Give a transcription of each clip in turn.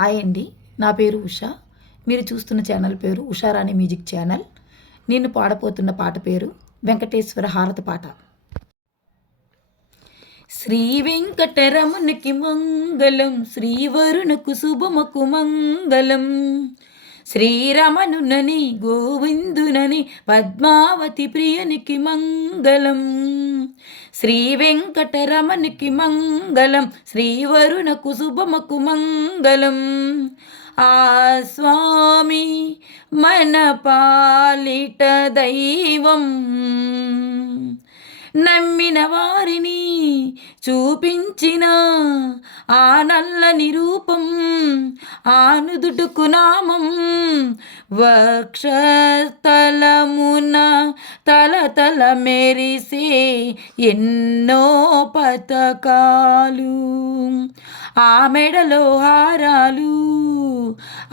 Hi అండి, నా పేరు ఉషా. మీరు చూస్తున్న ఛానల్ పేరు ఉషారాణి మ్యూజిక్ ఛానల్. నేను పాడపోతున్న పాట పేరు వెంకటేశ్వర హారతి పాట. శ్రీ వెంకటరమణకి మంగళం, శ్రీవరుణకు శుభమకు మంగళం. శ్రీరమణునని గోవిందునని పద్మావతి ప్రియనికి మంగళం. శ్రీ వెంకటరమణకి మంగళం, శ్రీవరుణకు శుభమకు మంగళం. ఆ స్వామి మన పాలిట దైవం, నమ్మిన వారిని చూపించిన ఆ నల్లని రూపం, ఆనుదుటుకు నామం. వక్షస్థలమున తల మెరిసే ఎన్నో పతకాలు, ఆ మెడలో హారాలు,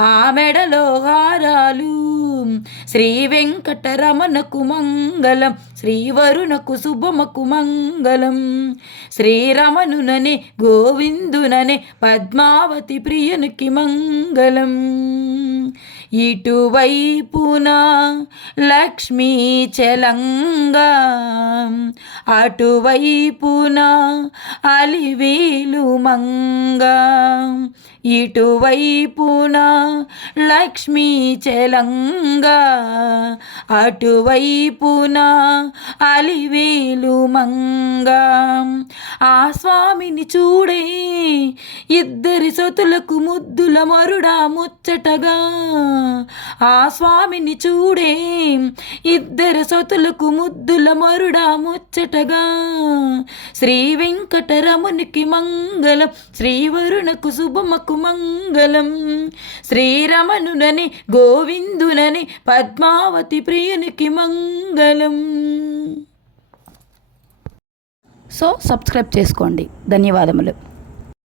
ఆ మెడలో హారాలు. శ్రీ వెంకటరమణకు మంగళం, శ్రీవరుణకు శుభమకు మంగళం. శ్రీరమణుననే గోవిందుననే పద్మావతి ప్రియునికి మంగళం. ఇటువైపున లక్ష్మీ చలంగా, అటువైపున అలివేలు మంగా. ఇటువైపున లక్ష్మీ చలంగా, అటువైపున అలివేలు మంగా. ఆ స్వామిని చూడే ఇద్దరి సతులకు ముద్దుల మరుడా ముచ్చటగా. ఆ స్వామిని చూడే ఇద్దరు సతులకు ముద్దుల మరుడా ముచ్చటగా. శ్రీ వెంకటరమణునికి మంగళం, శ్రీవరుణకు శుభమకు మంగళం. శ్రీరమణునని గోవిందునని పద్మావతి ప్రియునికి మంగళం. సో సబ్స్క్రైబ్ చేసుకోండి. ధన్యవాదములు.